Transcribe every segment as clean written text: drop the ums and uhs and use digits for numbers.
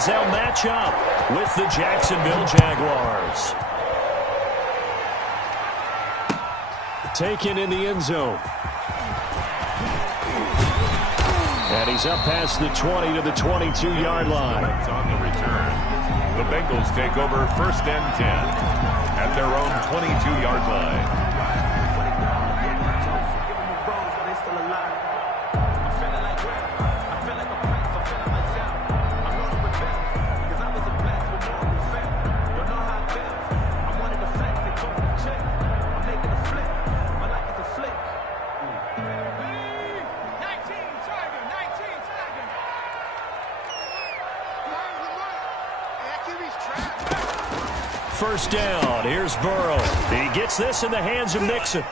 as they'll match up with the Jacksonville Jaguars. Taken in the end zone. And he's up past the 20 to the 22-yard line. On the return, the Bengals take over 1st and 10 at their own 22-yard line. First down. Here's Burrow. He gets this in the hands of Nixon.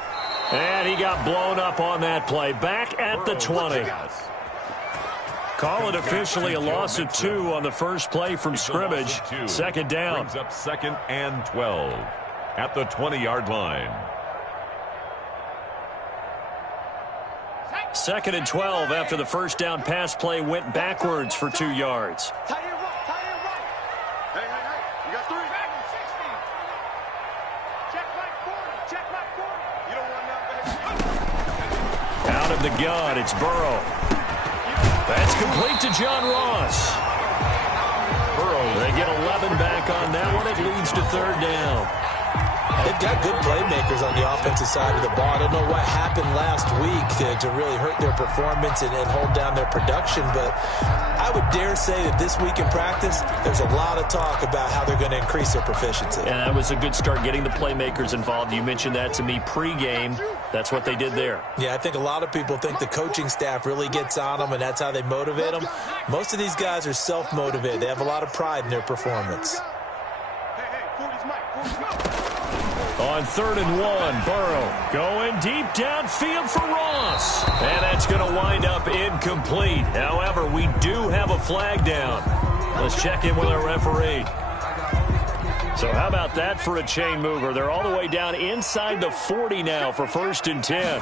And he got blown up on that play. Back at the 20. Call it officially a loss of 2 on the first play from scrimmage. Second down. Brings up 2nd and 12 at the 20-yard line. 2nd and 12 after the first down pass play went backwards for 2 yards. Out of the gun, it's Burrow. That's complete to John Ross. Burrow, they get 11 back on that one. It leads to 3rd down. They've got good playmakers on the offensive side of the ball. I don't know what happened last week to really hurt their performance and hold down their production, but I would dare say that this week in practice, there's a lot of talk about how they're going to increase their proficiency. And that was a good start, getting the playmakers involved. You mentioned that to me pregame. That's what they did there. Yeah, I think a lot of people think the coaching staff really gets on them, and that's how they motivate them. Most of these guys are self-motivated. They have a lot of pride in their performance. On 3rd and 1, Burrow going deep downfield for Ross. And that's going to wind up incomplete. However, we do have a flag down. Let's check in with our referee. So how about that for a chain mover? They're all the way down inside the 40 now for 1st and 10.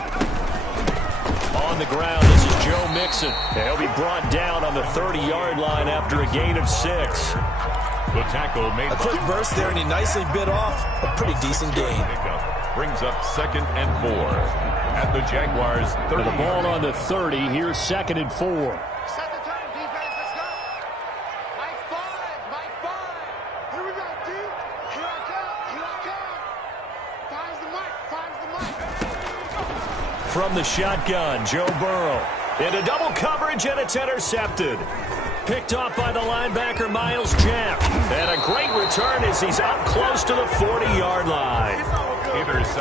On the ground, this is Joe Mixon. He'll be brought down on the 30-yard line after a gain of 6. The tackle made a quick burst there, and he nicely bit off a pretty decent gain. Brings up 2nd and 4 at the Jaguars 30. The ball on the 30. Here's 2nd and 4. Set the time, defense. Let's go. Like 5. Here we go, D. Here I come. Finds the mic. From the shotgun, Joe Burrow. Into double coverage, and it's intercepted. Picked off by the linebacker, Myles Jack. And a great return as he's up close to the 40-yard line.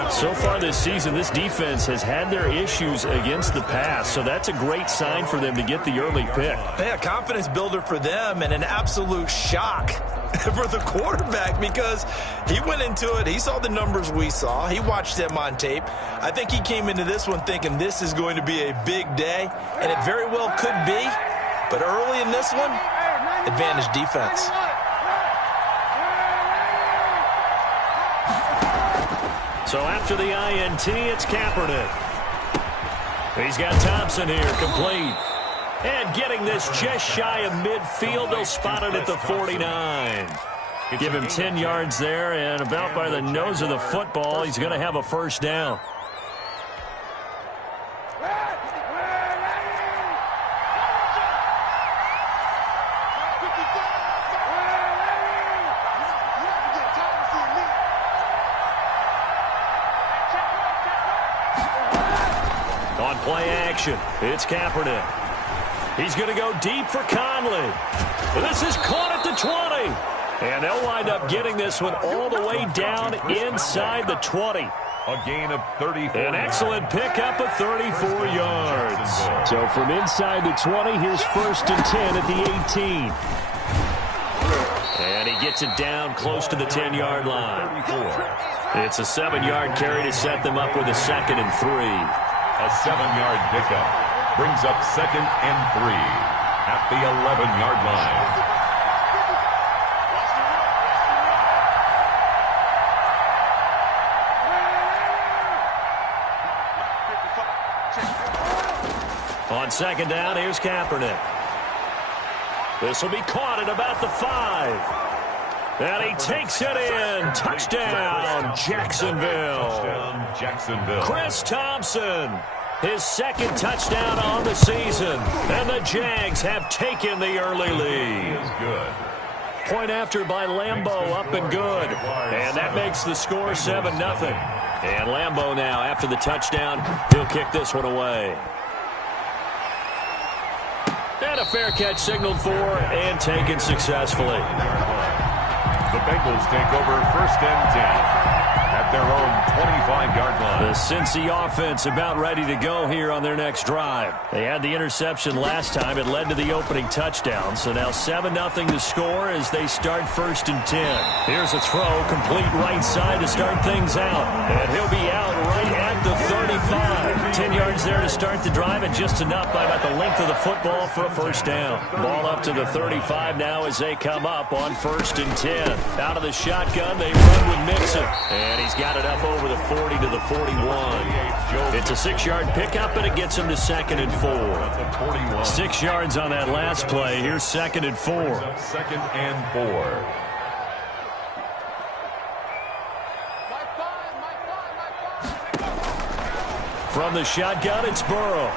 So far this season, this defense has had their issues against the pass, so that's a great sign for them to get the early pick. Yeah, confidence builder for them, and an absolute shock for the quarterback because he went into it. He saw the numbers we saw. He watched them on tape. I think he came into this one thinking this is going to be a big day, and it very well could be. But early in this one, advantage defense. So after the INT, it's Kaepernick. He's got Thompson here, complete. And getting this just shy of midfield, they'll spot it at the 49. Give him 10 yards there, and about by the nose of the football, he's going to have a 1st down. On play action, it's Kaepernick. He's going to go deep for Conley. This is caught at the 20. And they'll wind up getting this one all the way down inside the 20. A gain of 34. An excellent pickup of 34 yards. So from inside the 20, here's 1st and 10 at the 18. And he gets it down close to the 10-yard line. It's a 7-yard carry to set them up with a 2nd and 3. A 7-yard pickup brings up 2nd and 3 at the 11-yard line. On 2nd down, here's Kaepernick. This will be caught at about the 5. And he takes it in. Touchdown, Jacksonville. Chris Thompson, his second touchdown on the season. And the Jags have taken the early lead. Point after by Lambeau, up and good. And that makes the score 7-0. And Lambeau now, after the touchdown, he'll kick this one away. And a fair catch signaled for and taken successfully. The Bengals take over 1st and 10 at their own 25-yard line. The Cincy offense about ready to go here on their next drive. They had the interception last time. It led to the opening touchdown. So now 7-0 to score as they start 1st and 10. Here's a throw, complete right side to start things out. And he'll be out right at the 35. 10 yards there to start the drive, and just enough by about the length of the football for a first down. Ball up to the 35 now as they come up on 1st and 10. Out of the shotgun, they run with Mixon. And he's got it up over the 40 to the 41. It's a 6-yard pickup, and it gets him to 2nd and 4. 6 yards on that last play. Here's 2nd and 4. 2nd and 4. From the shotgun, it's Burrow.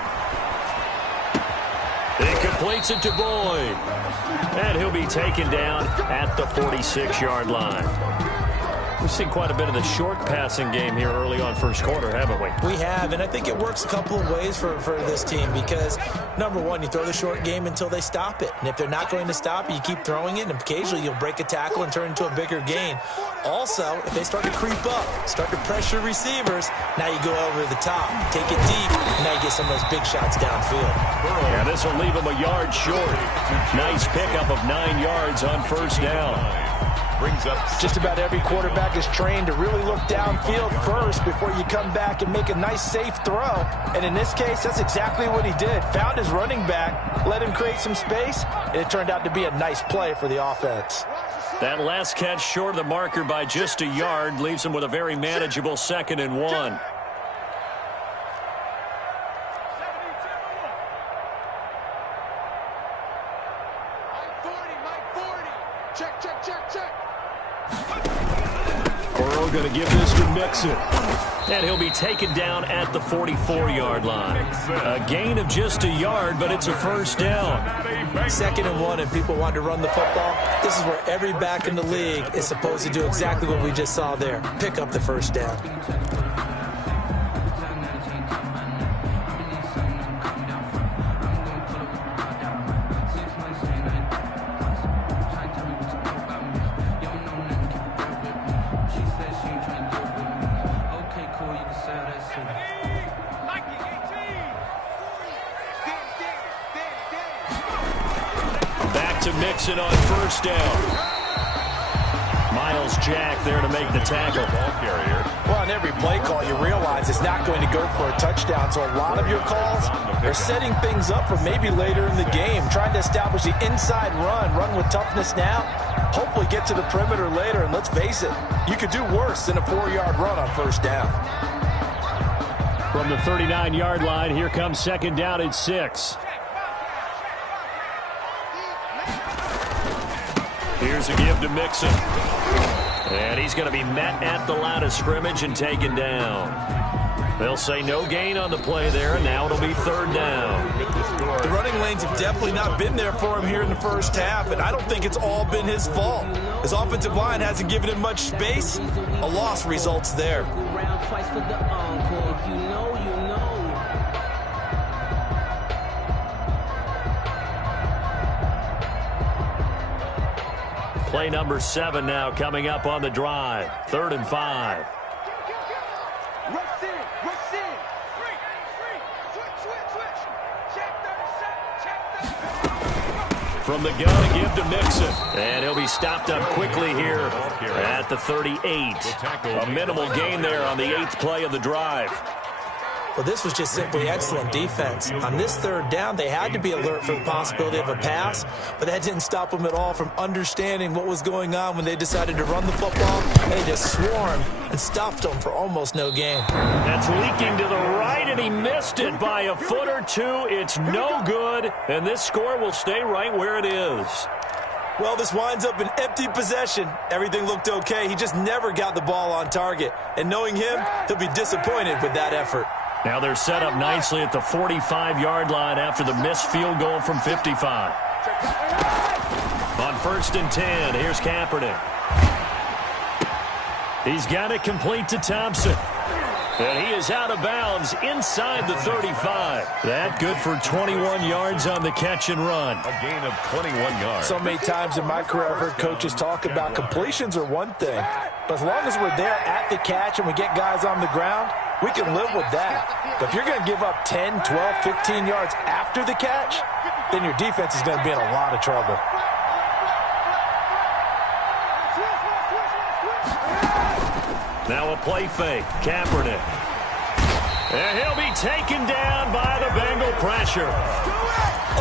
He completes it to Boyd. And he'll be taken down at the 46-yard line. We've seen quite a bit of the short passing game here early on first quarter, haven't we? We have, and I think it works a couple of ways for this team because, number one, you throw the short game until they stop it. And if they're not going to stop it, you keep throwing it, and occasionally you'll break a tackle and turn it into a bigger gain. Also, if they start to creep up, start to pressure receivers, now you go over the top, take it deep, and now you get some of those big shots downfield. Yeah, this will leave him a yard short. Nice pickup of 9 yards on first down. Brings up just about every quarterback is trained to really look downfield first before you come back and make a nice safe throw. And in this case, that's exactly what he did. Found his running back, let him create some space, and it turned out to be a nice play for the offense. That last catch short of the marker by just a yard leaves him with a very manageable 2nd and 1. Burrow going to give this to Mixon. And he'll be taken down at the 44-yard line. A gain of just a yard, but it's a first down. 2nd and 1, and people want to run the football. This is where every back in the league is supposed to do exactly what we just saw there. Pick up the first down. Mixon on first down. Miles Jack there to make the tackle. Ball carrier. Well, on every play call, you realize it's not going to go for a touchdown. So a lot of your calls are setting things up for maybe later in the game, trying to establish the inside run with toughness now, hopefully get to the perimeter later. And let's face it, you could do worse than a 4-yard run on first down. From the 39-yard line, here comes 2nd down at 6. Here's a give to Mixon. And he's going to be met at the line of scrimmage and taken down. They'll say no gain on the play there, and now it'll be 3rd down. The running lanes have definitely not been there for him here in the first half, and I don't think it's all been his fault. His offensive line hasn't given him much space. A loss results there. Play number 7 now coming up on the drive. 3rd and 5. From the gun, a give to Mixon. And he'll be stopped up quickly here at the 38. A minimal gain there on the 8th play of the drive. Well, this was just simply excellent defense. On this third down, they had to be alert for the possibility of a pass, but that didn't stop them at all from understanding what was going on when they decided to run the football, and they just swarmed and stopped them for almost no gain. That's leaking to the right, and he missed it by a foot or two. It's no good, and this score will stay right where it is. Well, this winds up an empty possession. Everything looked okay. He just never got the ball on target. And knowing him, he'll be disappointed with that effort. Now they're set up nicely at the 45-yard line after the missed field goal from 55. On 1st and 10, here's Kaepernick. He's got it complete to Thompson. And he is out of bounds inside the 35. That good for 21 yards on the catch and run. A gain of 21 yards. So many times in my career, I've heard coaches talk about completions are one thing. But as long as we're there at the catch and we get guys on the ground, we can live with that. But if you're going to give up 10, 12, 15 yards after the catch, then your defense is going to be in a lot of trouble. Now a play fake. Kaepernick. And he'll be taken down by the Bengal pressure.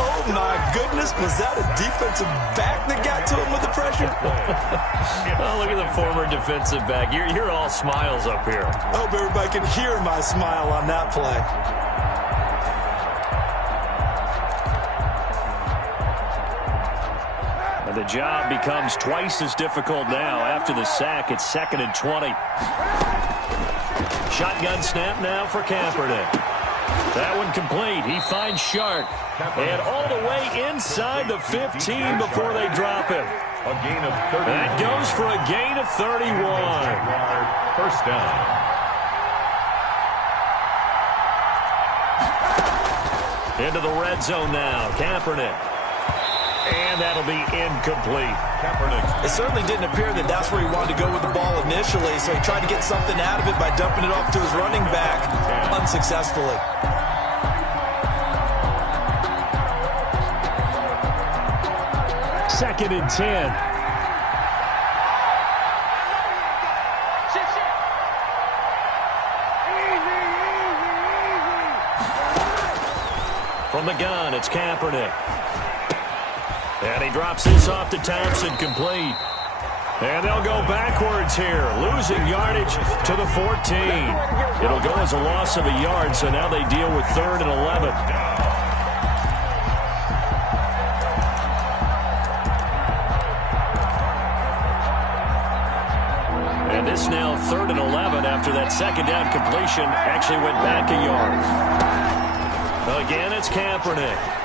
Oh, my goodness. Was that a defensive back that got to him with the pressure? Oh, look at the former defensive back. You're all smiles up here. I hope everybody can hear my smile on that play. And the job becomes twice as difficult now after the sack. It's 2nd and 20. Shotgun snap now for Kaepernick. That one complete. He finds Shark. And all the way inside the 15 before they drop him. A gain of 30. That goes for a gain of 31. First down. Into the red zone now. Kaepernick. And that'll be incomplete. Kaepernick. It certainly didn't appear that that's where he wanted to go with the ball initially, so he tried to get something out of it by dumping it off to his running back unsuccessfully. Second and 10. From the gun, it's Kaepernick. And he drops this off to Thompson, complete. And they'll go backwards here, losing yardage to the 14. It'll go as a loss of a yard, so now they deal with 3rd and 11. And this now 3rd and 11 after that second down completion actually went back a yard. Again, it's Kaepernick.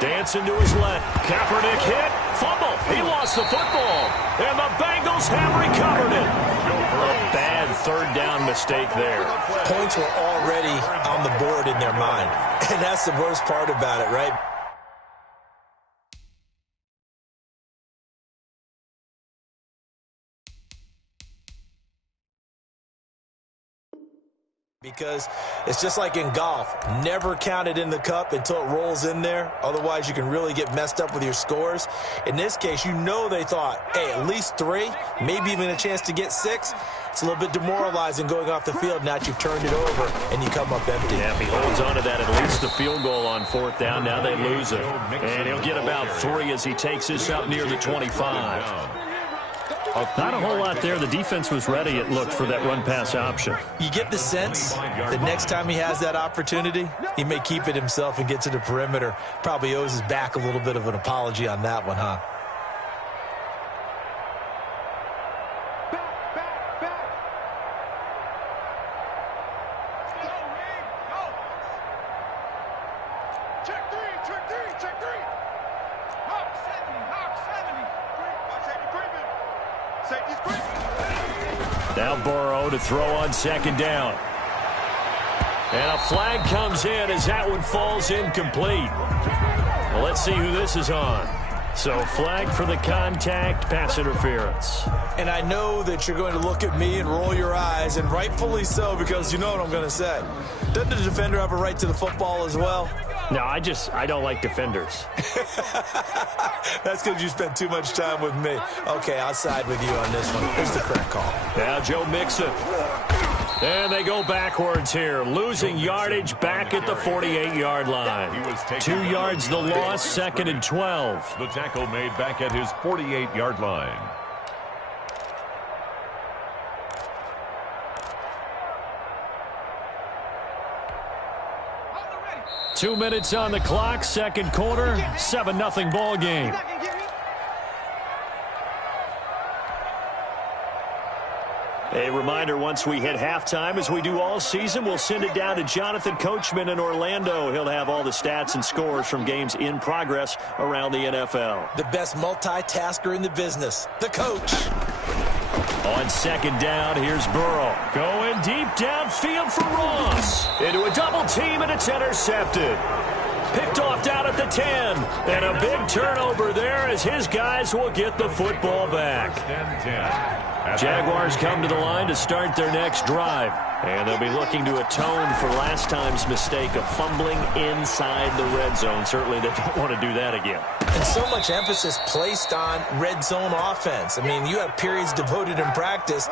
Dancing to his left. Kaepernick hit. Fumble. He lost the football. And the Bengals have recovered it. A bad 3rd down mistake there. Points were already on the board in their mind. And that's the worst part about it, right? Because it's just like in golf. Never count it in the cup until it rolls in there. Otherwise, you can really get messed up with your scores. In this case, you know they thought, hey, at least 3, maybe even a chance to get 6. It's a little bit demoralizing going off the field. Now you've turned it over, and you come up empty. Yeah, if he holds on to that, at least the field goal on 4th down. Now they lose it. And he'll get about 3 as he takes this up near the 25. Not a whole lot there. The defense was ready, it looked, for that run-pass option. You get the sense that next time he has that opportunity, he may keep it himself and get to the perimeter. Probably owes his back a little bit of an apology on that one, huh? Now Burrow to throw on 2nd down. And a flag comes in as that one falls incomplete. Well, let's see who this is on. So flag for the contact, pass interference. And I know that you're going to look at me and roll your eyes, and rightfully so, because you know what I'm going to say. Doesn't the defender have a right to the football as well? No, I don't like defenders. That's because you spent too much time with me. Okay, I'll side with you on this one. Here's the correct call. Now Joe Mixon. And they go backwards here, losing yardage back at the 48-yard line. 2 yards the loss, 2nd and 12. The tackle made back at his 48-yard line. Two minutes on the clock, second quarter, 7-0 ball game. A reminder, once we hit halftime, as we do all season, we'll send it down to Jonathan Coachman in Orlando. He'll have all the stats and scores from games in progress around the NFL. The best multitasker in the business, the coach. On second down, here's Burrow. Going deep downfield for Ross. Into a double team, and it's intercepted. Picked off down at the 10. And a big turnover there as his guys will get the football back. Jaguars come to the line to start their next drive. And they'll be looking to atone for last time's mistake of fumbling inside the red zone. Certainly they don't want to do that again. And so much emphasis placed on red zone offense. I mean, you have periods devoted in practice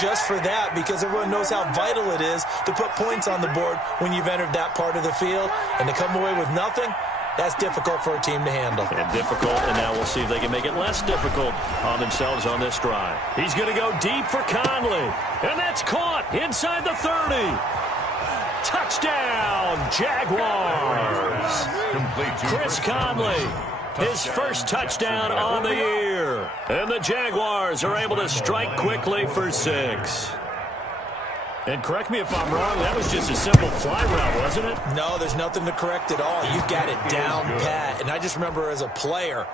just for that because everyone knows how vital it is to put points on the board when you've entered that part of the field. And to come away with nothing, that's difficult for a team to handle. And difficult, and now we'll see if they can make it less difficult on themselves on this drive. He's going to go deep for Conley. And that's caught inside the 30. Touchdown, Jaguars. Chris Conley, his first touchdown on the year. And the Jaguars are able to strike quickly for 6. And correct me if I'm wrong, that was just a simple fly route, wasn't it? No, there's nothing to correct at all. You got it down pat. And I just remember as a player,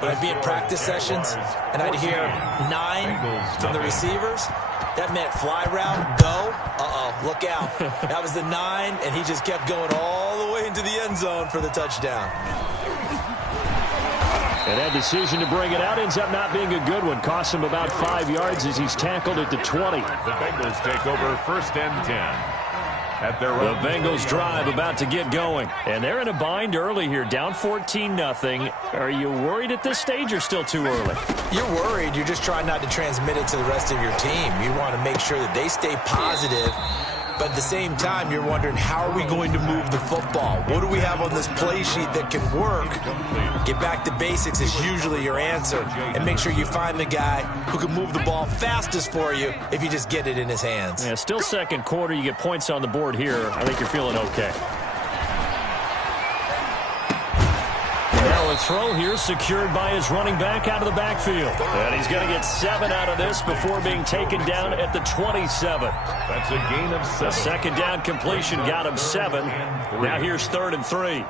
when I'd be at practice sessions, and I'd hear 9 from the receivers, that meant fly route, go, look out. That was the 9, and he just kept going all the way into the end zone for the touchdown. And that decision to bring it out ends up not being a good one. Costs him about 5 yards as he's tackled at the 20. The Bengals take over 1st and 10. At their the Bengals drive about to get going. And they're in a bind early here, down 14-0. Are you worried at this stage or still too early? You're worried. You're just trying not to transmit it to the rest of your team. You want to make sure that they stay positive. But at the same time, you're wondering, how are we going to move the football? What do we have on this play sheet that can work? Get back to basics is usually your answer. And make sure you find the guy who can move the ball fastest for you if you just get it in his hands. Yeah, still second quarter. You get points on the board here. I think you're feeling okay. Now a throw here secured by his running back out of the backfield. And he's going to get 7 out of this before being taken down at the 27. That's a gain of 7. The second down completion got him 7. Now here's 3rd and 3.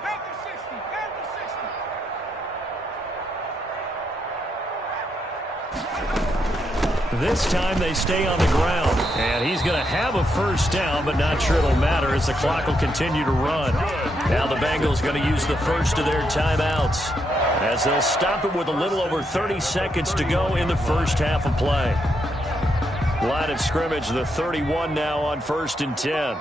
This time they stay on the ground. And he's going to have a first down, but not sure it'll matter as the clock will continue to run. Now the Bengals going to use the first of their timeouts as they'll stop it with a little over 30 seconds to go in the first half of play. Line of scrimmage, the 31 now on 1st and 10.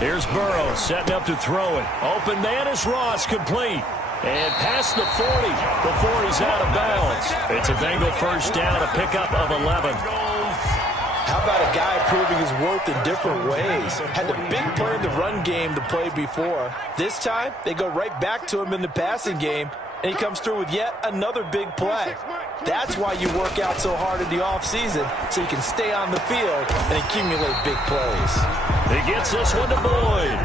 Here's Burrow setting up to throw it. Open man is Ross, complete. And past the 40 before he's out of bounds. It's a Bengal first down, a pickup of 11. How about a guy proving his worth in different ways? Had the big play in the run game to play before. This time, they go right back to him in the passing game, and he comes through with yet another big play. That's why you work out so hard in the offseason, so you can stay on the field and accumulate big plays. He gets this one to Boyd.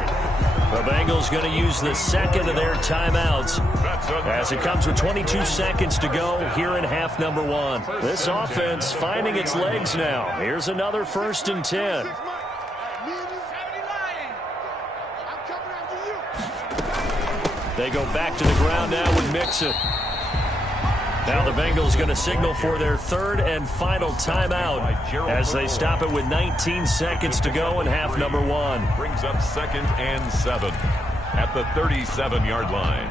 The Bengals going to use the second of their timeouts as it comes with 22 seconds to go here in half number 1. This offense finding its legs now. Here's another 1st and 10. They go back to the ground now with Mixon. Now the Bengals going to signal for their 3rd and final timeout as they stop it with 19 seconds to go in half number 1. Brings up 2nd and 7 at the 37-yard line.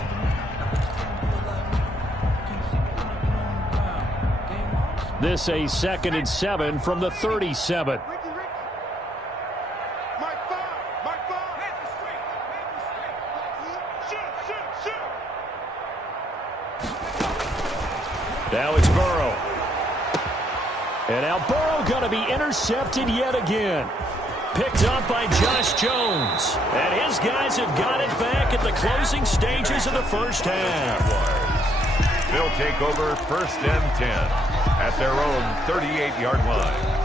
This a 2nd and 7 from the 37. Now it's Burrow. And now Burrow going to be intercepted yet again. Picked up by Josh Jones. And his guys have got it back at the closing stages of the first half. They'll take over 1st and 10 at their own 38-yard line.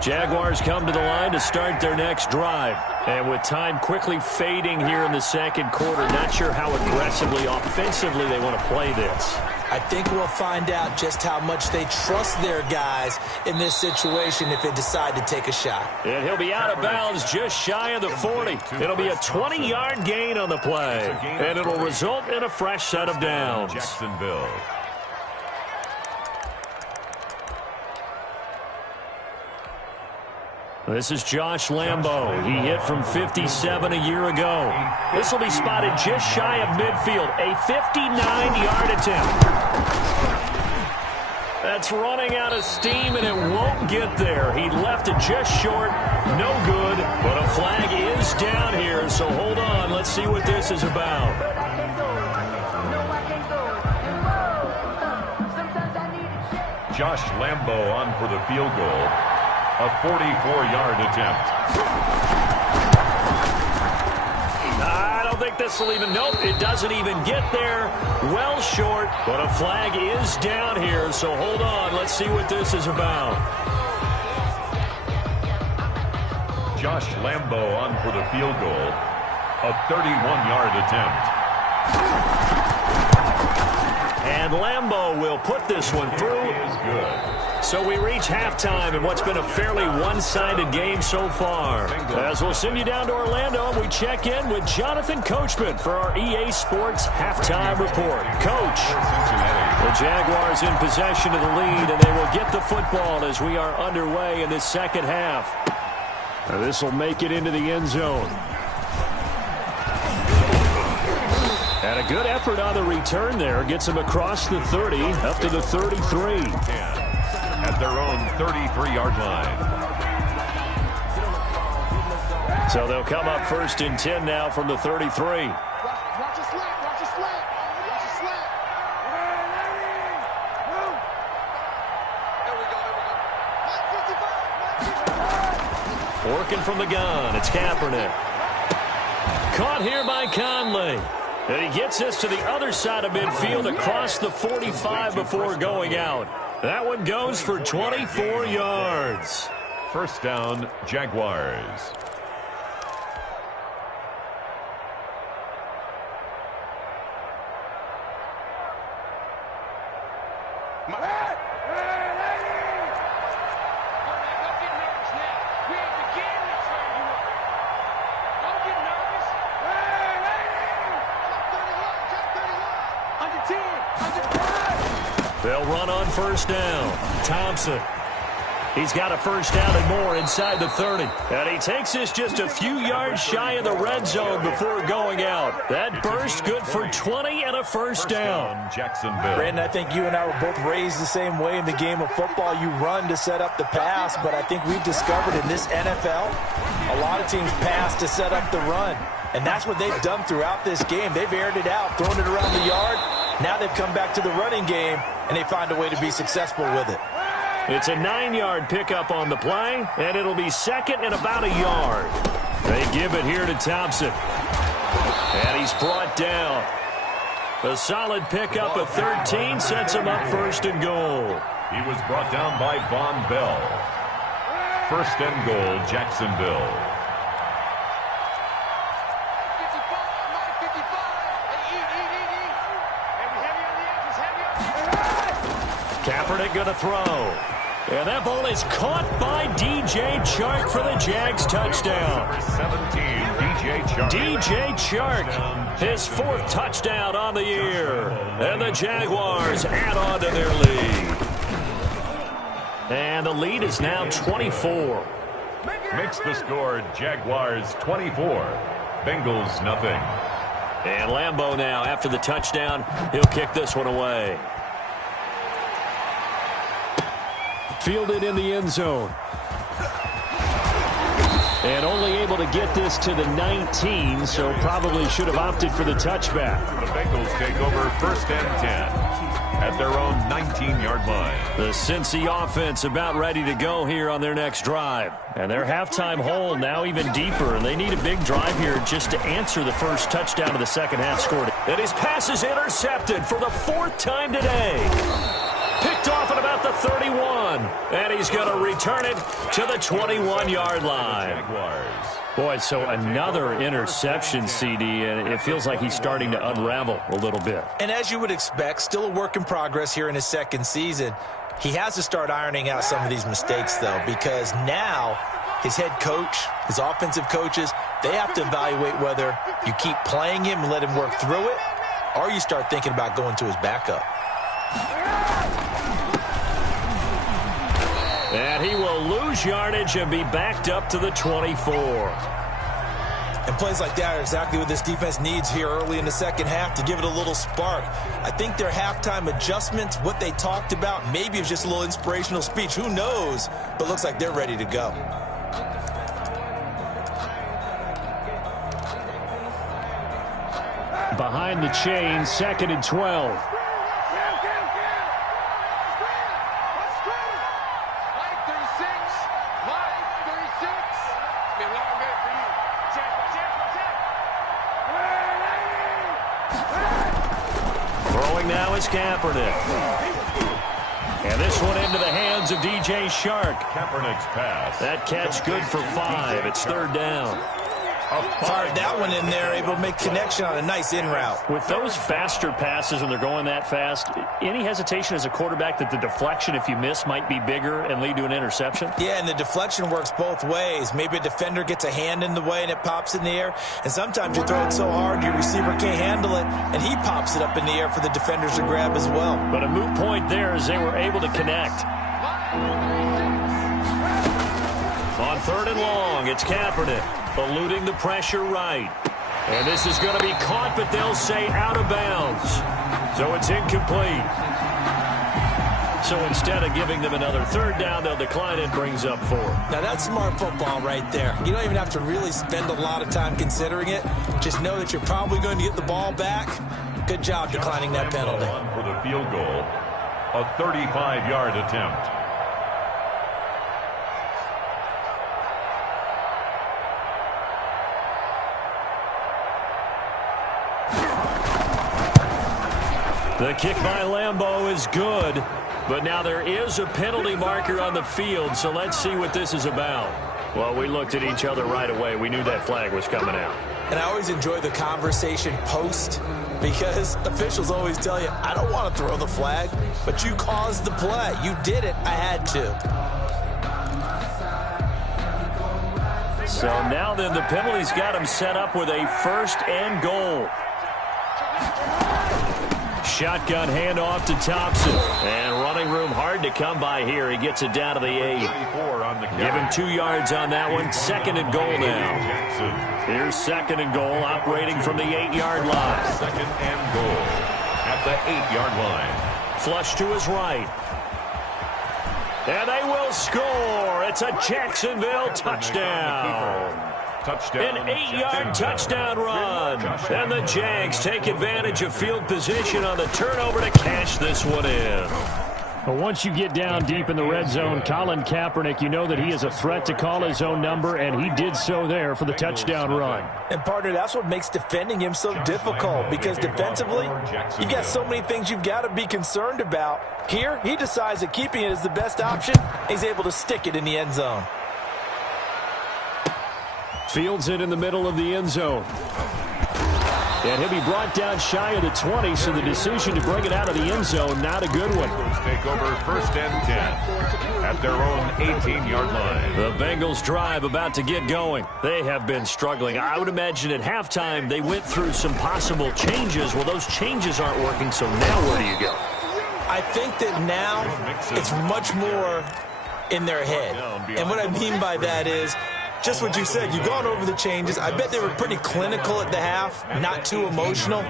Jaguars come to the line to start their next drive. And with time quickly fading here in the second quarter, not sure how aggressively, offensively they want to play this. I think we'll find out just how much they trust their guys in this situation if they decide to take a shot. And he'll be out of bounds just shy of the 40. It'll be a 20-yard gain on the play. And it'll result in a fresh set of downs. Jacksonville. This is Josh Lambo. He hit from 57 a year ago. This will be spotted just shy of midfield. A 59-yard attempt. That's running out of steam, and it won't get there. He left it just short. No good, but a flag is down here, so hold on. Let's see what this is about. Josh Lambo on for the field goal. A 44-yard attempt. I don't think this will even, nope, it doesn't even get there. Well short, but a flag is down here, so hold on. Let's see what this is about. Josh Lambo on for the field goal. A 31-yard attempt. And Lambo will put this one through. It is good. So we reach halftime in what's been a fairly one-sided game so far. As we'll send you down to Orlando, and we check in with Jonathan Coachman for our EA Sports Halftime Report. Coach, the Jaguars in possession of the lead, and they will get the football as we are underway in this second half. This will make it into the end zone. And a good effort on the return there. Gets him across the 30, up to the 33. At their own 33-yard line. So they'll come up 1st and 10 now from the 33. Watch your slant. Watch your slant. Watch your slant. There we go. Working from the gun. It's Kaepernick. Caught here by Conley. And he gets this to the other side of midfield across the 45 before going out. That one goes for 24 yards. 1st down, Jaguars. They'll run on 1st down. Thompson. He's got a 1st down and more inside the 30. And he takes this just a few yards shy of the red zone before going out. That burst good for 20 and a 1st down. Jacksonville. Brandon, I think you and I were both raised the same way in the game of football. You run to set up the pass, but I think we've discovered in this NFL, a lot of teams pass to set up the run. And that's what they've done throughout this game. They've aired it out, thrown it around the yard. Now they've come back to the running game, and they find a way to be successful with it. It's a 9-yard pickup on the play, and it'll be 2nd and about a yard. They give it here to Thompson. And he's brought down. A solid pickup of 13 sets him up 1st and goal. He was brought down by Von Bell. 1st and goal, Jacksonville. Kaepernick going to throw. And that ball is caught by DJ Chark for the Jags touchdown. 17, DJ Chark. DJ Chark, his 4th touchdown on the year. And the Jaguars add on to their lead. And the lead is now 24. Makes the score Jaguars 24. Bengals nothing. And Lambo now, after the touchdown, he'll kick this one away. Fielded in the end zone. And only able to get this to the 19, so probably should have opted for the touchback. The Bengals take over 1st and 10 at their own 19-yard line. The Cincy offense about ready to go here on their next drive. And their halftime hole now even deeper, and they need a big drive here just to answer the first touchdown of the second half scored. And his pass is intercepted for the 4th time today. Picked off at about the 31, and he's going to return it to the 21-yard line. Boy, so another interception, CD, and it feels like he's starting to unravel a little bit. And as you would expect, still a work in progress here in his second season. He has to start ironing out some of these mistakes, though, because now his head coach, his offensive coaches, they have to evaluate whether you keep playing him and let him work through it, or you start thinking about going to his backup. And he will lose yardage and be backed up to the 24. And plays like that are exactly what this defense needs here early in the second half to give it a little spark. I think their halftime adjustments, what they talked about, maybe it's just a little inspirational speech. Who knows? But looks like they're ready to go. Behind the chain, 2nd and 12. Now is Kaepernick. And this one into the hands of DJ Shark. Kaepernick's pass. That catch good for 5. It's 3rd down. Fired that one in there, able to make connection on a nice in route. With those faster passes when they're going that fast, any hesitation as a quarterback that the deflection, if you miss, might be bigger and lead to an interception? Yeah, and the deflection works both ways. Maybe a defender gets a hand in the way and it pops in the air. And sometimes you throw it so hard your receiver can't handle it, and he pops it up in the air for the defenders to grab as well. But a moot point there as they were able to connect. On 3rd and long, it's Kaepernick. Eluding the pressure right. And this is going to be caught, but they'll say out of bounds. So it's incomplete. So instead of giving them another 3rd down, they'll decline it, brings up 4. Now that's smart football right there. You don't even have to really spend a lot of time considering it. Just know that you're probably going to get the ball back. Good job declining that penalty. For the field goal, a 35-yard attempt. The kick by Lambeau is good, but now there is a penalty marker on the field, so let's see what this is about. Well, we looked at each other right away. We knew that flag was coming out. And I always enjoy the conversation post because officials always tell you, I don't want to throw the flag, but you caused the play. You did it. I had to. So now then the penalty's got him set up with a 1st and goal. Shotgun handoff to Thompson. And running room hard to come by here. He gets it down to the 8. Give him 2 yards on that one. 2nd and goal now. Here's 2nd and goal, operating from the 8-yard line. 2nd and goal at the 8-yard line. Flush to his right. And they will score. It's a Jacksonville touchdown. An 8-yard touchdown run. And the Jags take advantage of field position on the turnover to cash this one in. But once you get down deep in the red zone, Colin Kaepernick, you know that he is a threat to call his own number, and he did so there for the touchdown run. And, partner, that's what makes defending him so difficult, because defensively, you've got so many things you've got to be concerned about. Here, he decides that keeping it is the best option. He's able to stick it in the end zone. Fields it in the middle of the end zone. And he'll be brought down shy of the 20, so the decision to bring it out of the end zone, not a good one. Take over 1st and 10 at their own 18-yard line. The Bengals drive about to get going. They have been struggling. I would imagine at halftime they went through some possible changes. Well, those changes aren't working, so now where do you go? I think that now it's much more in their head. And what I mean by that is, just what you said, you've gone over the changes. I bet they were pretty clinical at the half, not too emotional.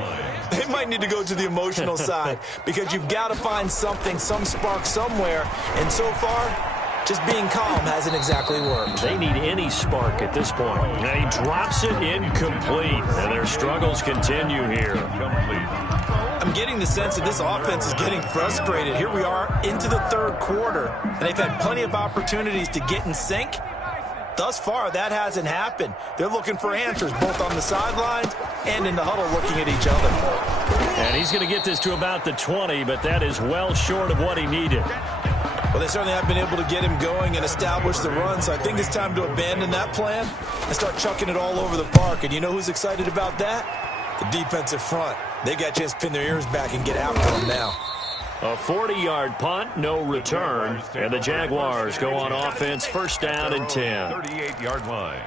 They might need to go to the emotional side because you've got to find something, some spark somewhere. And so far, Just being calm hasn't exactly worked. They need any spark at this point. And he drops it incomplete. And their struggles continue here. I'm getting the sense that this offense is getting frustrated. Here we are into the third quarter, and they've had plenty of opportunities to get in sync. Thus far, that hasn't happened. They're looking for answers both on the sidelines and in the huddle looking at each other. And he's going to get this to about the 20, but that is well short of what he needed. Well, they certainly have been able to get him going and establish the run, so I think it's time to abandon that plan and start chucking it all over the park. And you know who's excited about that? The defensive front. They got a chance to pin their ears back and get after him now. A 40-yard punt, no return, and the Jaguars go on offense, first down and 10. 38-yard line.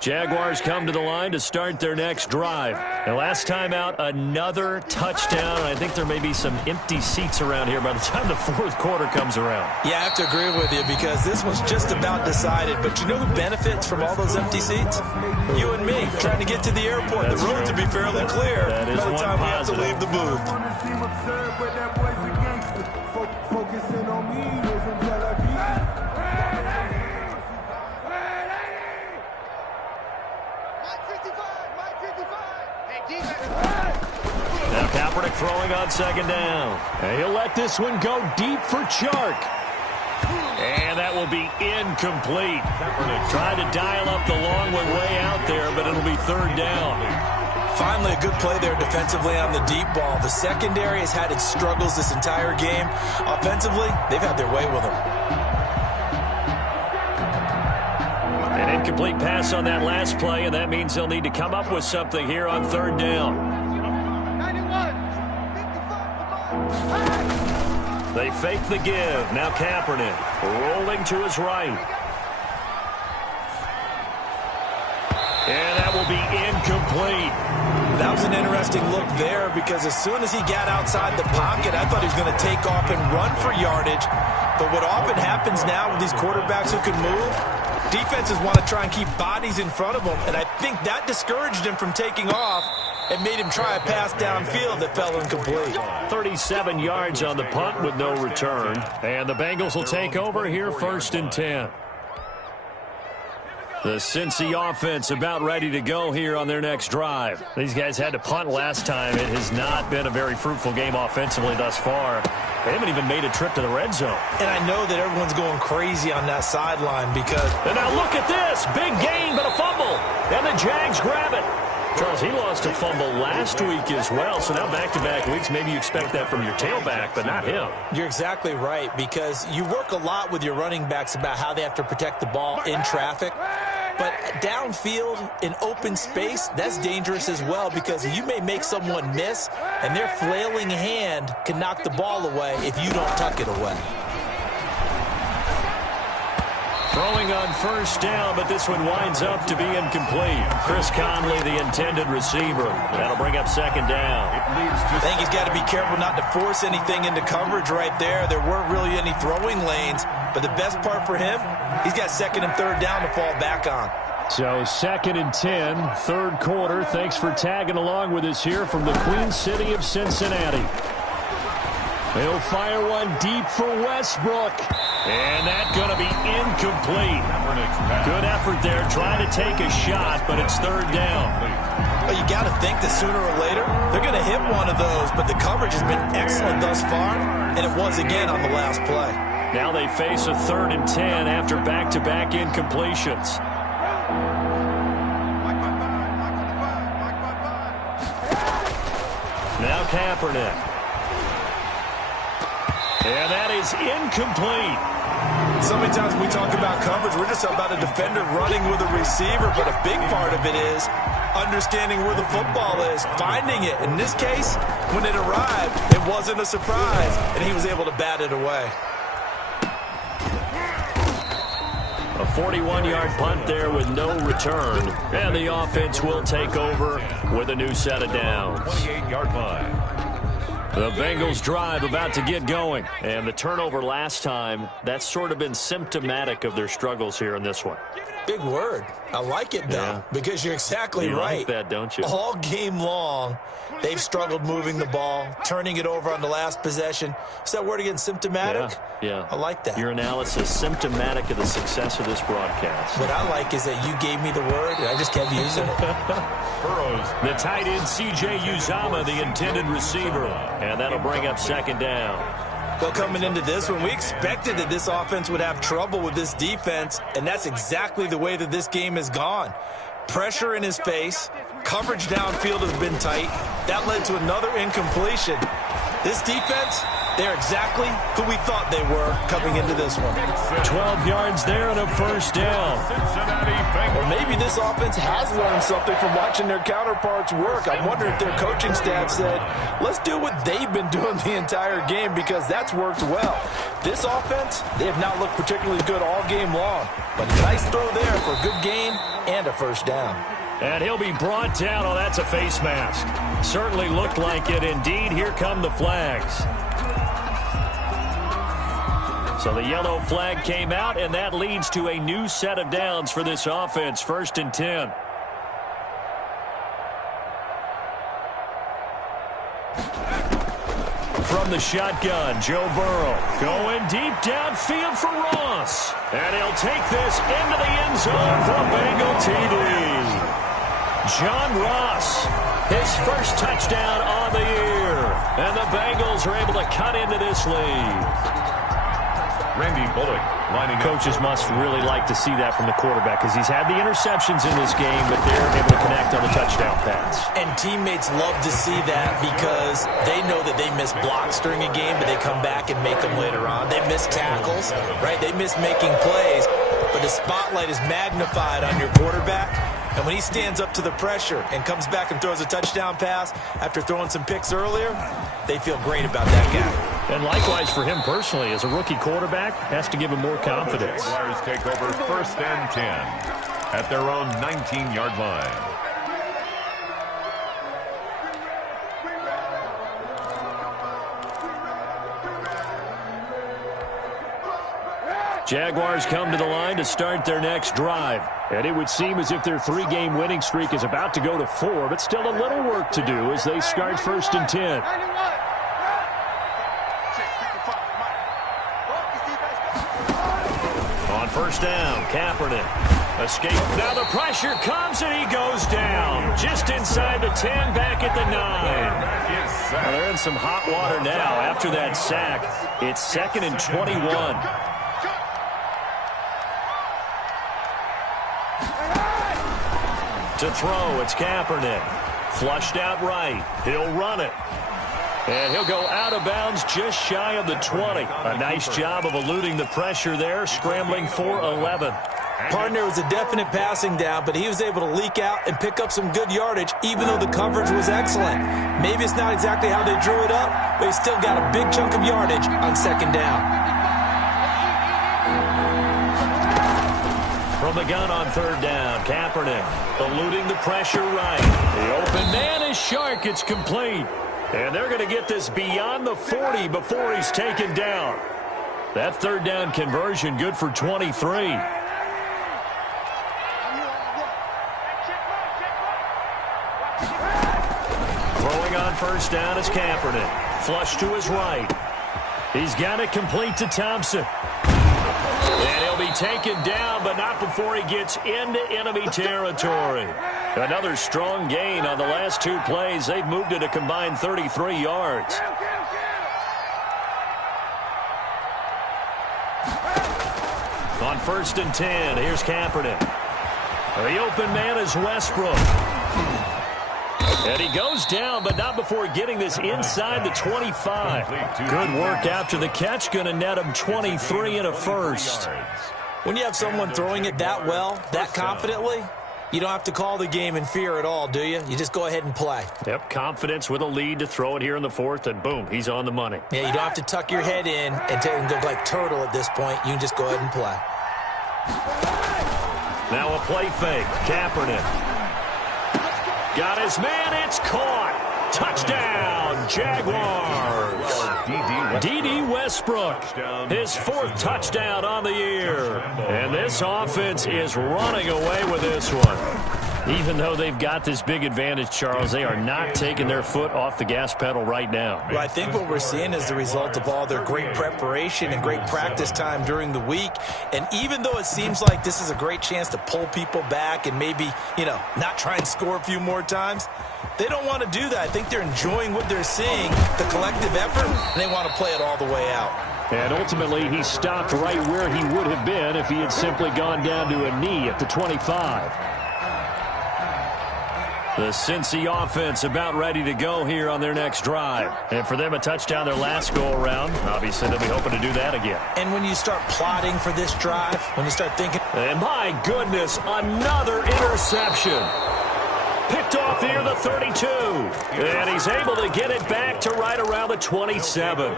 Jaguars come to the line to start their next drive. And last time out, another touchdown. And I think there may be some empty seats around here by the time the fourth quarter comes around. Yeah, I have to agree with you because this one's just about decided. But you know who benefits from all those empty seats? You and me, trying to get to the airport. That's the roads will be fairly clear by the time we have to positive. leave the booth. Now Kaepernick throwing on second down. And he'll let this one go deep for Chark. And that will be incomplete. Trying to dial up the long one way out there, but it'll be third down. Finally, a good play there defensively on the deep ball. The secondary has had its struggles this entire game. Offensively, they've had their way with them. An incomplete pass on that last play, and that means they'll need to come up with something here on third down. They fake the give. Now Kaepernick rolling to his right. And that will be incomplete. That was an interesting look there because as soon as he got outside the pocket, I thought he was going to take off and run for yardage. But what often happens now with these quarterbacks who can move, defenses want to try and keep bodies in front of them, and I think that discouraged him from taking off and made him try a pass downfield that fell incomplete. 37 yards on the punt with no return. And the Bengals will take over here first and 10. The Cincy offense about ready to go here on their next drive. These guys had to punt last time. It has not been a very fruitful game offensively thus far. They haven't even made a trip to the red zone. And I know that everyone's going crazy on that sideline because... And now look at this. Big gain, but a fumble. And the Jags grab it. Charles, he lost a fumble last week as well, so now back-to-back weeks, maybe you expect that from your tailback, but not him. You're exactly right, because you work a lot with your running backs about how they have to protect the ball in traffic, but downfield in open space, that's dangerous as well, because you may make someone miss, and their flailing hand can knock the ball away if you don't tuck it away. Throwing on first down, but this one winds up to be incomplete. Chris Conley, the intended receiver. That'll bring up second down. I think he's got to be careful not to force anything into coverage right there. There weren't really any throwing lanes, but the best part for him, he's got second and third down to fall back on. So second and 10, third quarter. Thanks for tagging along with us here from the Queen City of Cincinnati. He'll fire one deep for Westbrook. And that's going to be incomplete. Good effort there, trying to take a shot, but it's third down. Well, you got to think that sooner or later, they're going to hit one of those, but the coverage has been excellent thus far, and it was again on the last play. Now they face a third and 10 after back-to-back incompletions. Now Kaepernick. And that is incomplete. So many times when we talk about coverage, we're just about a defender running with a receiver, but a big part of it is understanding where the football is, finding it. In this case, when it arrived, it wasn't a surprise, and he was able to bat it away. A 41-yard punt there with no return. And the offense will take over with a new set of downs. 28-yard line. The Bengals drive about to get going. And the turnover last time, that's sort of been symptomatic of their struggles here in this one. Big word. I like it, though, because you're exactly right. You like that, don't you? All game long, they've struggled moving the ball, turning it over on the last possession. Is that word again, symptomatic? Yeah. I like that. Your analysis, symptomatic of the success of this broadcast. What I like is that you gave me the word, and I just kept using it. The tight end, C.J. Uzama, the intended receiver. And that'll bring up second down. Well, coming into this one, we expected that this offense would have trouble with this defense, and that's exactly the way that this game has gone. Pressure in his face, coverage downfield has been tight. That led to another incompletion. This defense, they're exactly who we thought they were coming into this one. 12 yards there and a first down. Or maybe this offense has learned something from watching their counterparts work. I wonder if their coaching staff said, let's do what they've been doing the entire game, because that's worked well. This offense, they have not looked particularly good all game long. But a nice throw there for a good gain and a first down. And he'll be brought down. Oh, that's a face mask. Certainly looked like it. Indeed, here come the flags. So the yellow flag came out, and that leads to a new set of downs for this offense. 1st and 10. From the shotgun, Joe Burrow going deep downfield for Ross. And he'll take this into the end zone for a Bengal TD. John Ross, his first touchdown on the year. And the Bengals are able to cut into this lead. Randy Bullock lining up. Coaches must really like to see that from the quarterback, because he's had the interceptions in this game, but they're able to connect on the touchdown pass. And teammates love to see that, because they know that they miss blocks during a game, but they come back and make them later on. They miss tackles, right? They miss making plays, but the spotlight is magnified on your quarterback. And when he stands up to the pressure and comes back and throws a touchdown pass after throwing some picks earlier, they feel great about that guy. And likewise for him personally, as a rookie quarterback, has to give him more confidence. Jaguars take over 1st and 10 at their own 19-yard line. Jaguars come to the line to start their next drive. And it would seem as if their 3-game winning streak is about to go to 4, but still a little work to do as they start 1st and 10. On 1st down, Kaepernick. Escape. Now the pressure comes and he goes down. Just inside the 10, back at the 9. Well, they're in some hot water now after that sack. It's 2nd and 21. To throw, it's Kaepernick. Flushed out right. He'll run it. And he'll go out of bounds just shy of the 20. A nice job of eluding the pressure there, scrambling for 11. Partner was a definite passing down, but he was able to leak out and pick up some good yardage, even though the coverage was excellent. Maybe it's not exactly how they drew it up, but he still got a big chunk of yardage on 2nd down. From the gun on 3rd down, Kaepernick eluding the pressure right. The open man is Shark. It's complete. And they're going to get this beyond the 40 before he's taken down. That 3rd down conversion good for 23. Throwing on 1st down is Kaepernick. Flush to his right. He's got it complete to Thompson. And he'll be taken down, but not before he gets into enemy territory. Another strong gain on the last 2 plays. They've moved it a combined 33 yards. On 1st and 10, here's Kaepernick. The open man is Westbrook. And he goes down, but not before getting this inside the 25. Good work after the catch. Going to net him 23 and a first. When you have someone throwing it that well, that confidently, you don't have to call the game in fear at all, do you? You just go ahead and play. Yep, confidence with a lead to throw it here in the 4th, and boom, he's on the money. Yeah, you don't have to tuck your head in and look like turtle at this point. You can just go ahead and play. Now a play fake. Kaepernick. Got his man, it's caught. Touchdown, Jaguars. D.D. Westbrook, his 4th touchdown on the year. And this offense is running away with this one. Even though they've got this big advantage, Charles, they are not taking their foot off the gas pedal right now. Well, I think what we're seeing is the result of all their great preparation and great practice time during the week. And even though it seems like this is a great chance to pull people back and maybe, not try and score a few more times, they don't want to do that. I think they're enjoying what they're seeing, the collective effort, and they want to play it all the way out. And ultimately, he stopped right where he would have been if he had simply gone down to a knee at the 25. The Cincy offense about ready to go here on their next drive. And for them, a touchdown their last go-around. Obviously, they'll be hoping to do that again. And when you start plotting for this drive, when you start thinking... And my goodness, another interception. Picked off near the 32. And he's able to get it back to right around the 27.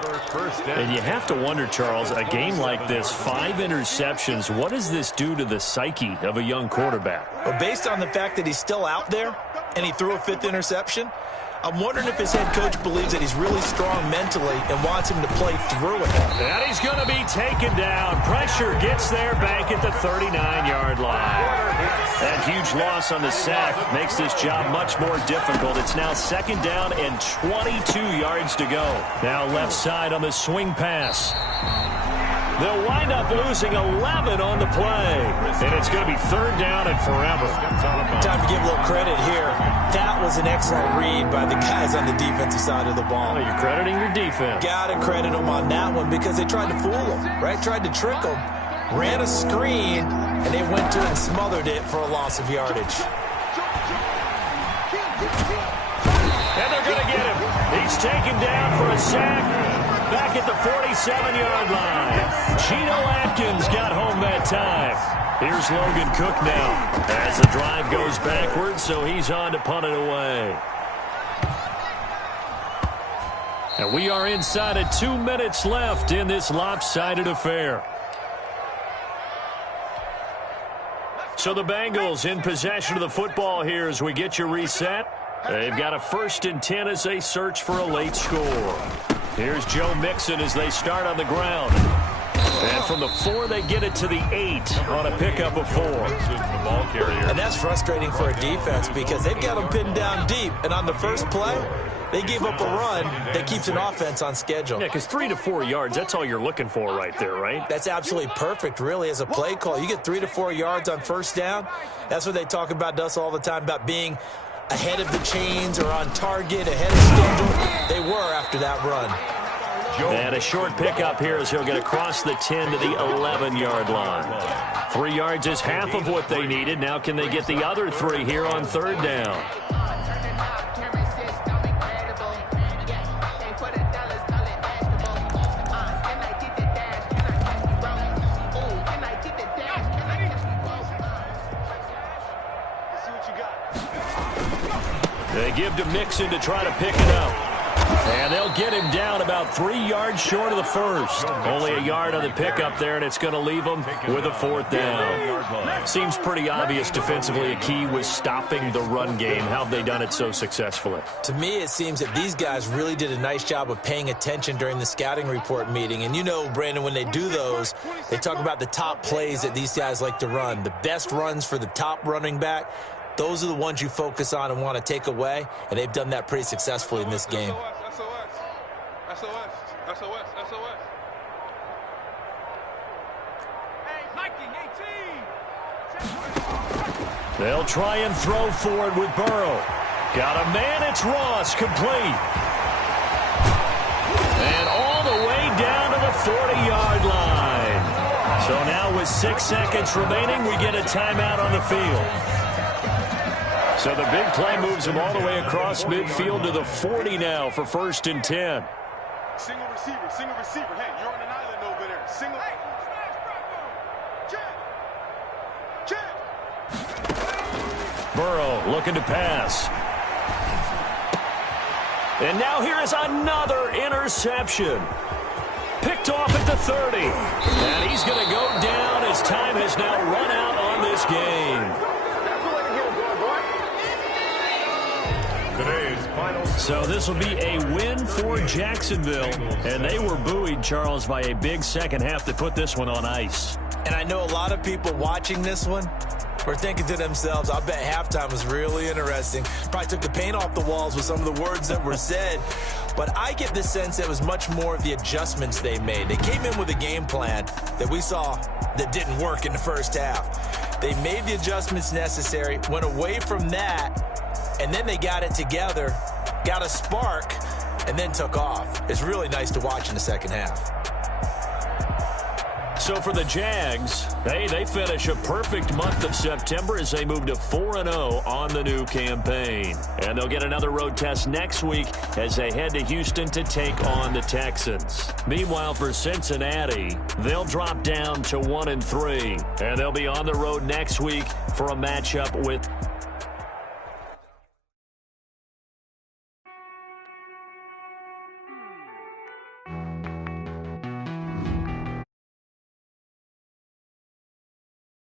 And you have to wonder, Charles, a game like this, 5 interceptions, what does this do to the psyche of a young quarterback? Well, based on the fact that he's still out there and he threw a 5th interception, I'm wondering if his head coach believes that he's really strong mentally and wants him to play through it. And he's going to be taken down. Pressure gets there back at the 39-yard line. That huge loss on the sack makes this job much more difficult. It's now 2nd down and 22 yards to go. Now left side on the swing pass. They'll wind up losing 11 on the play. And it's going to be 3rd down and forever. Time to give a little credit here. That was an excellent read by the guys on the defensive side of the ball. Well, you're crediting your defense. Got to credit them on that one because they tried to fool them, right? Tried to trick them. Ran a screen, and they went to it and smothered it for a loss of yardage. And they're going to get him. He's taken down for a sack back at the 47-yard line. Geno Atkins got home that time. Here's Logan Cook now as the drive goes backwards, so he's on to punt it away. And we are inside of 2 minutes left in this lopsided affair. So the Bengals in possession of the football here as we get you reset. They've got a 1st and 10 as they search for a late score. Here's Joe Mixon as they start on the ground. And from the 4, they get it to the 8 on a pickup of 4. And that's frustrating for a defense because they've got them pinned down deep. And on the first play, they gave up a run that keeps an offense on schedule. Yeah, because 3 to 4 yards, that's all you're looking for right there, right? That's absolutely perfect, really, as a play call. You get 3 to 4 yards on 1st down. That's what they talk about to us all the time, about being ahead of the chains or on target, ahead of schedule. They were after that run. And a short pickup here as he'll get across the 10 to the 11-yard line. 3 yards is half of what they needed. Now can they get the other 3 here on 3rd down? They give to Mixon to try to pick it up. And they'll get him down about 3 yards short of the 1st. Only a yard on the pickup there, and it's going to leave them with a 4th down. Seems pretty obvious defensively a key was stopping the run game. How have they done it so successfully? To me, it seems that these guys really did a nice job of paying attention during the scouting report meeting. And you know, Brandon, when they do those, they talk about the top plays that these guys like to run. The best runs for the top running back. Those are the ones you focus on and want to take away, and they've done that pretty successfully in this game. They'll try and throw forward with Burrow. Got a man, it's Ross, complete. And all the way down to the 40-yard line. So now with 6 seconds remaining, we get a timeout on the field. So the big play moves them all the way across midfield to the 40 now for 1st and 10. Single receiver. Hey, you're on an island over there. Single. Hey, check. Burrow looking to pass. And now here is another interception. Picked off at the 30. And he's going to go down as time has now run out on this game. Today's final So this will be a win for Jacksonville, and they were buoyed, Charles, by a big second half that put this one on ice. And I know a lot of people watching this one were thinking to themselves, I bet halftime was really interesting. Probably took the paint off the walls with some of the words that were said. But I get the sense that it was much more of the adjustments they made. They came in with a game plan that we saw that didn't work in the first half. They made the adjustments necessary, went away from that, and then they got it together, got a spark, and then took off. It's really nice to watch in the second half. So for the Jags, they finish a perfect month of September as they move to 4-0 on the new campaign. And they'll get another road test next week as they head to Houston to take on the Texans. Meanwhile, for Cincinnati, they'll drop down to 1-3. And they'll be on the road next week for a matchup with